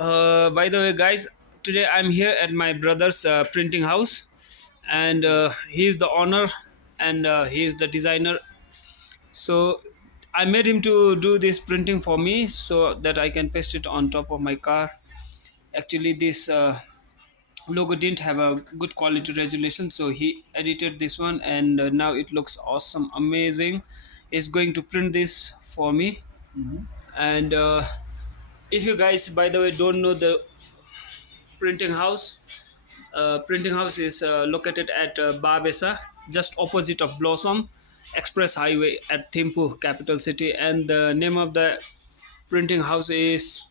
By the way, guys, today I'm here at my brother's printing house, and he's the owner and he's the designer. So I made him to do this printing for me so that I can paste it on top of my car. Actually, this logo didn't have a good quality resolution, so he edited this one, and now it looks awesome, amazing. He's going to print this for me, and if you guys, by the way, don't know the printing house. Printing house is located at Babesa, just opposite of Blossom Express Highway at Thimphu, capital city. And the name of the printing house is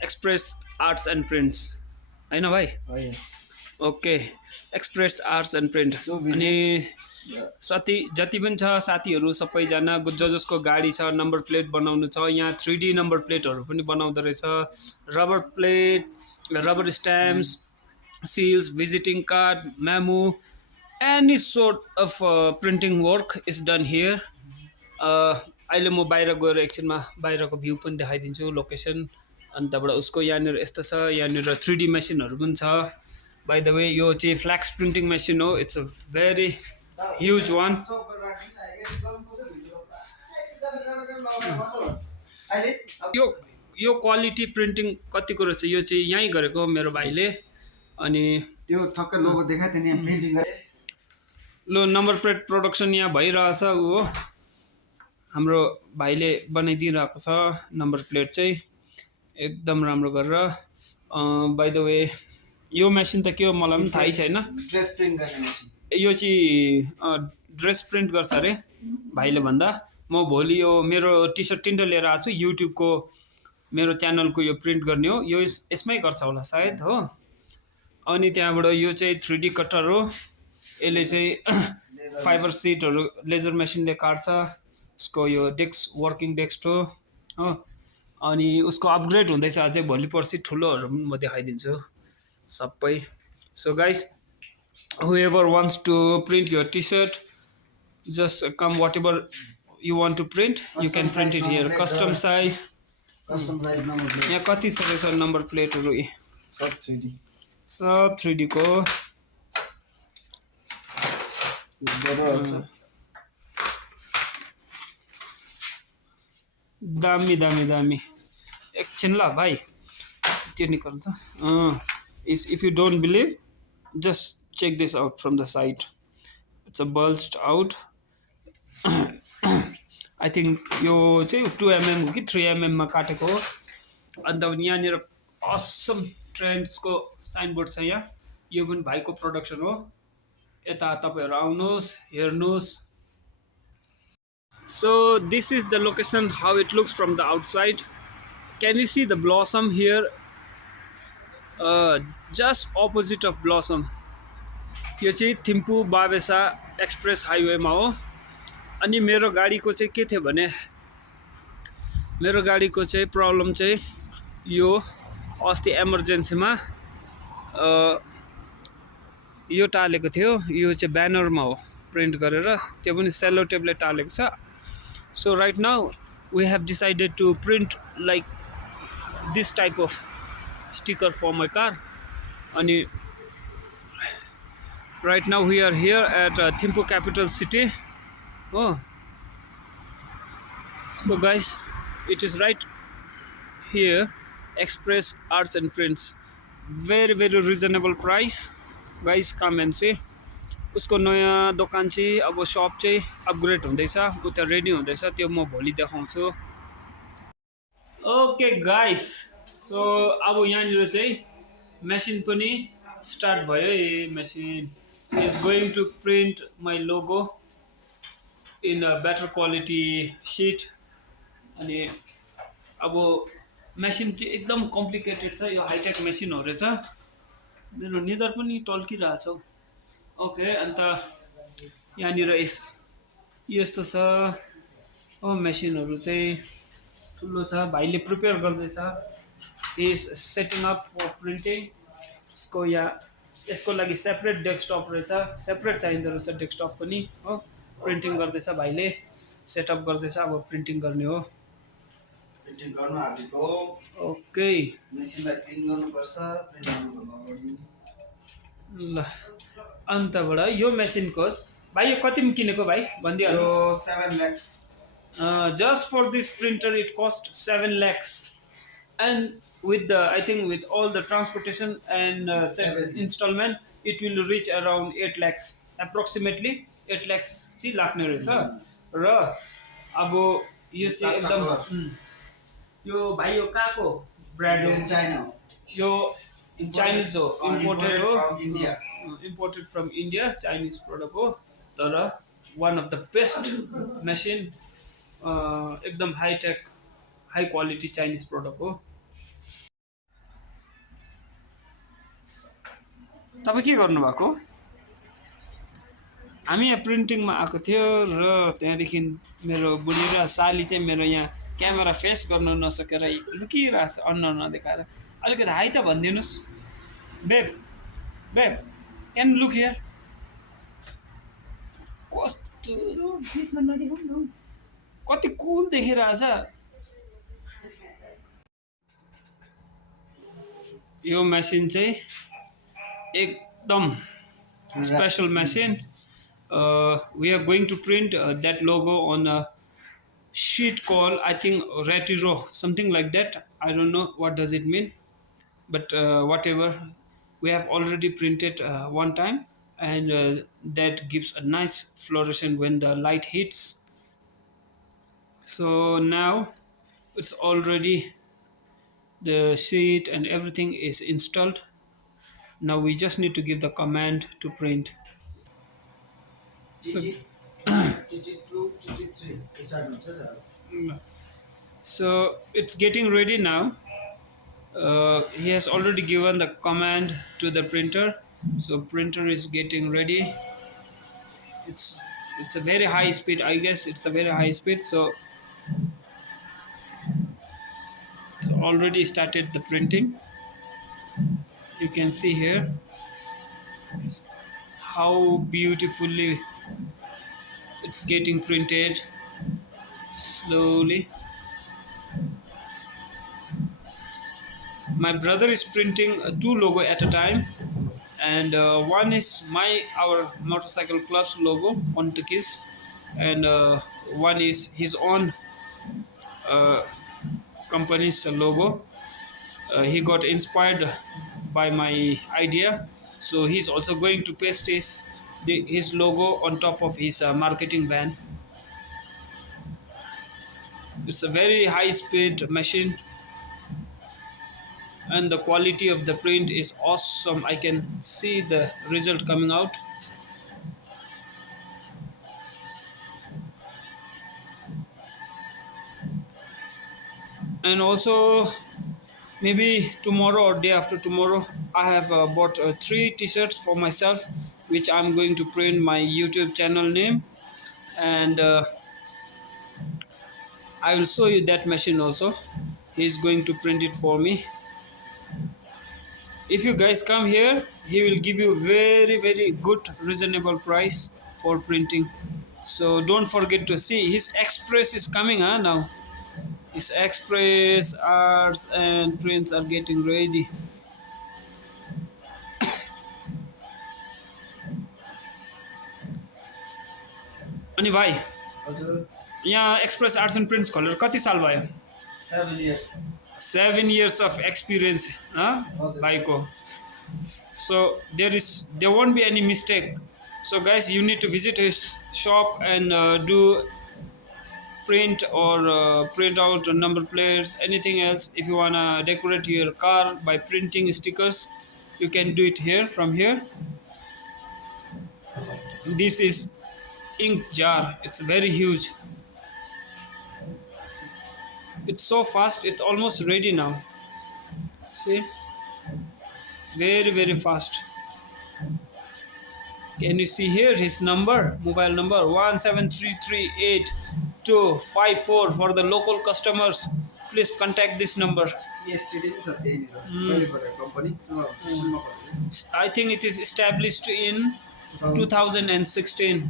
Express Arts and Prints. I know why. Oh yes. Okay express arts and print So अनि visit. Yeah. साथी जति पनि छ साथीहरू सबैजना जसको गाडी छ नम्बर प्लेट बनाउनु छ यहाँ 3D नम्बर प्लेटहरू पनि बनाउँदो रहेछ rubber plate rubber stamps seals, visiting card, memo, any sort of printing work is done here. अहिले म बाहिर गएर एकछिनमा बाहिरको भ्यू पनि देखाइदिन्छु लोकेसन अनि त्यहाँबाट उसको यहाँनिर यस्तो छ यहाँनिर 3D मेसिनहरू पनि छ बाई द वे यो चाहिँ फ्ल्याक्स प्रिन्टिङ मेसिन हो it's a very huge one yo yo quality printing कतिको रहेछ यो चाहिँ यहीँ गरेको मेरो भाइले अनि त्यो ठक्क लोगो देखाएको थियो नि प्रिन्टिङ गरे लो नम्बर प्लेट प्रोडक्सन यहाँ भइरहेछ ऊ हो हाम्रो भाइले बनाइदिइरहेको छ नम्बर प्लेट चाहिँ एकदम राम्रो गरेर by the way yo machine त के हो मलाई पनि थाहै छैन ड्रेस प्रिन्ट गर्ने मेसिन यो चाहिँ ड्रेस प्रिन्ट गर्छ अरे भाइले भन्दा म भोलि यो मेरो टी सर्ट तिनवटा लिएर आएको छु युट्युबको मेरो च्यानलको यो प्रिन्ट गर्ने हो यो यसमै गर्छ होला सायद हो अनि त्यहाँबाट यो चाहिँ 3D कटर हो यसले चाहिँ फाइबर सिटहरू लेजर मेसिनले काट्छ उसको यो डेस्क वर्किङ डेस्क हो अनि उसको अपग्रेड हुँदैछ अझै भोलि पर्सि ठुलोहरू पनि म देखाइदिन्छु सबै so guys whoever wants to print your t-shirt just come whatever you want to print you can print it here custom size number plate यहाँ कति छ रहेछ नम्बर प्लेटहरू सब 3D सब 3D को दामी दामी दामी एकछिन ल भाइ त्यो निकाल्नु त if you don't believe just check this out from the side it's a bulged out I think यो चाहिँ 2mm हो कि 3mm मा काटेको हो अन्त यहाँनिर असम ट्रेन्ड्सको साइनबोर्ड छ यहाँ यो पनि भाइको प्रोडक्सन हो यता तपाईहरु आउनुहोस् हेर्नुहोस् so this is the location how it looks from the outside can you see the blossom here just opposite of blossom यो चाहिँ थिम्पू बाबेसा एक्सप्रेस हाइवेमा हो अनि मेरो गाडीको चाहिँ के थियो भने मेरो गाडीको चाहिँ प्रब्लम चाहिँ यो अस्ति इमर्जेन्सीमा यो टालेको थियो यो चाहिँ ब्यानरमा हो प्रिन्ट गरेर त्यो पनि सेलो टेपले टालेको छ so right now we have decided to print like this type of sticker for my car अनि right now we are here at Thimphu capital city oh so guys it is right here express arts and prints very reasonable price guys come and see उसको नयाँ दोकान चाहिँ अब शप चाहिँ upgrade हुँदैछ उता रेडी हुँदैछ त्यो म भोलि देखाउँछु ओके गाइस सो अब यहाँनिर चाहिँ मेसिन पनि स्टार्ट भयो ए machine is going to print my logo in a better quality sheet अनि अब मेसिन चाहिँ एकदम कम्प्लिकेटेड छ यो हाइटेक मेसिन हो रहेछ मेरो निदर पनि टल्किरहेछ ओके अन्त यहाँनिर यस्तो छ ओ मेसिनहरू चाहिँ ठुलो छ भाइले प्रिपेयर गर्दैछ is setting up for printing यसको यसको लागि सेपरेट डेस्कटप रहेछ सेपरेट चाहिँदो रहेछ डेस्कटप पनि हो प्रिन्टिङ गर्दैछ भाइले सेटअप गर्दैछ अब प्रिन्टिङ गर्ने हो प्रिन्टिङ गर्न आँटेको ओके मेसिनलाई क्लिन गर्नुपर्छ प्रिन्ट गर्नुको अगाडि ल अन्तबाट यो मेसिनको भाइ यो कतिमा किनेको भाइ यो भनिदिइहाल्नु 7 lakhs just for this printer it cost 7 lakhs, and with the I think with all the transportation and everything installment it will reach around 8 lakhs approximately. 8 lakhs चाहिँ लाग्ने रहेछ र अब यो चाहिँ एकदम यो भाइ यो कहाँको ब्रान्ड हो? चाइना हो यो चाइनिज हो, इम्पोर्टेड हो, from India imported from India, Chinese product हो तर one of the best machine, एकदम hitech high quality Chinese product हो। तपाईँ के गर्नुभएको? हामी यहाँ प्रिन्टिङमा आएको थियो र त्यहाँदेखि मेरो बुढी र साली चाहिँ मेरो यहाँ क्यामेरा फेस गर्न नसकेर लुकिरहेको छ अनुहार नदेखाएर। अलिकति हाई त भनिदिनुहोस् babe, babe and look here. कस्तो कति कुल देखिरहेछ। यो मेसिन चाहिँ एकदम special machine. We are going to print that logo on a sheet called I think retiro, something like that. I don't know what does it mean, but whatever, we have already printed one time, and that gives a nice fluorescent when the light hits. So now it's already, the sheet and everything is installed. Now we just need to give the command to print. So TT2 TT3 start हुन्छ त so it's getting ready now. He has already given the command to the printer, so printer is getting ready. It's a very high speed, I guess it's a very high speed, so it's already started the printing. You can see here how beautifully it's getting printed slowly. My brother is printing two logo at a time, and one is our motorcycle club's logo, Kontiki's, and one is his own uh, company's logo. He got inspired by my idea, so he's also going to paste his logo on top of his marketing van. It's a very high speed machine, and the quality of the print is awesome. I can see the result coming out. And also maybe tomorrow or day after tomorrow I have bought 3 t-shirts for myself, which I'm going to print my YouTube channel name, and I will show you that machine also. He's going to print it for me. If you guys come here, he will give you very good reasonable price for printing. So don't forget to see his express is coming now. His express arts and prints are getting ready. अनि भाइ हजुर यहाँ express arts and prints खोलेर कति साल भयो? 7 years 7 years of experience भाइको. So there won't be any mistake. So guys, you need to visit his shop and do print or print out number plates, anything else. If you wanna decorate your car by printing stickers, you can do it here, from here. This is ink jar. It's very huge. It's so fast, it's almost ready now. See, very fast. Can you see here his number, mobile number 173382454 for the local customers. Please contact this number. STD पनि छ त्यहीँनिर कहिले परेको company 16 मा परेको I think it is established in 2016.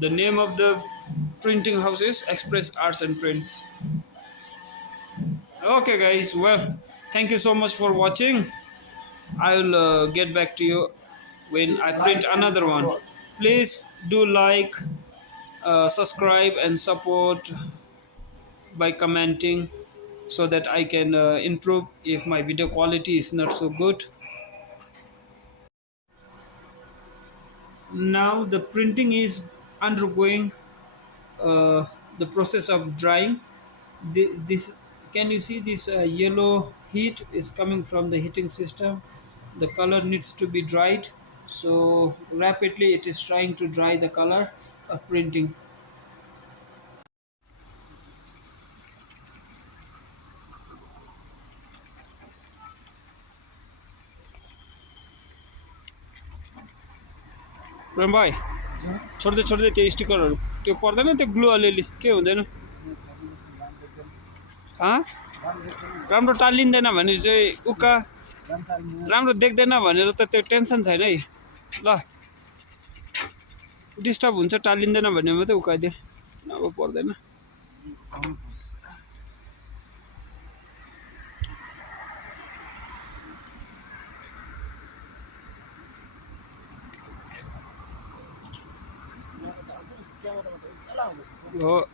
The name of the printing house is Express Arts and Prints. Okay, guys. Well, thank you so much for watching. I'll get back to you when I print Like and another one. support. Please do like, subscribe, and support by commenting so that I can improve if my video quality is not so good. Now the printing is undergoing uh, the process of drying. This, can you see this yellow heat is coming from the heating system? The color needs to be dried, so rapidly it is trying to dry the color of printing. प्रेम भाइ छोड्दै छोड्दै त्यो स्टिकरहरू त्यो पर्दैन त्यो glue अलिअलि के हुँदैन राम्रो टालिँदैन भने चाहिँ उका राम्रो देख्दैन भनेर त त्यो टेन्सन छैन है ल डिस्टर्ब हुन्छ टालिँदैन भने मात्रै उकाइदिए नभए पर्दैन हो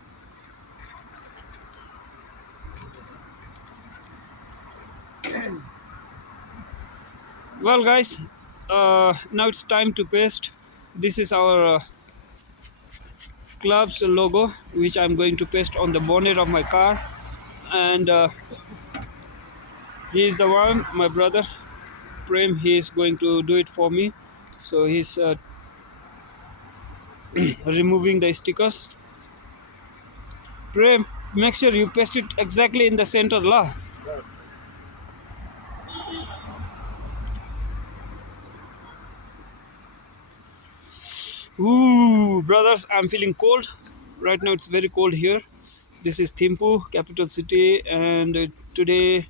well guys, now it's time to paste. This is our club's logo which I'm going to paste on the bonnet of my car, and he is the one, my brother Prem, he is going to do it for me. So he's removing the stickers. Prem, make sure you paste it exactly in the center la. Ooh, brothers, I'm feeling cold right now. It's very cold here. This is Thimphu, capital city, and today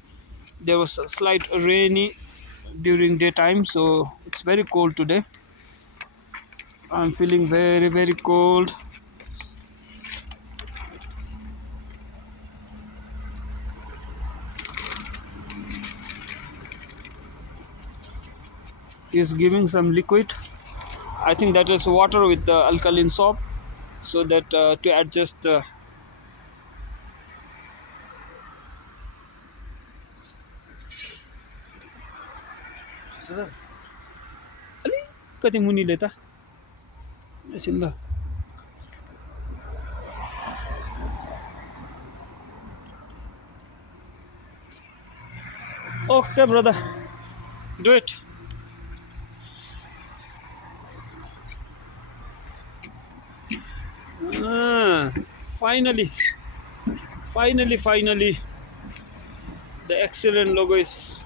there was a slight rainy during daytime, so it's very cold today. I'm feeling very very cold. He's giving some liquid. I think that is water with the alkaline soap, so that to adjust the अलिकति मुनिले त एकछिन ल okay brother, do it. Ah, finally, the excellent logo is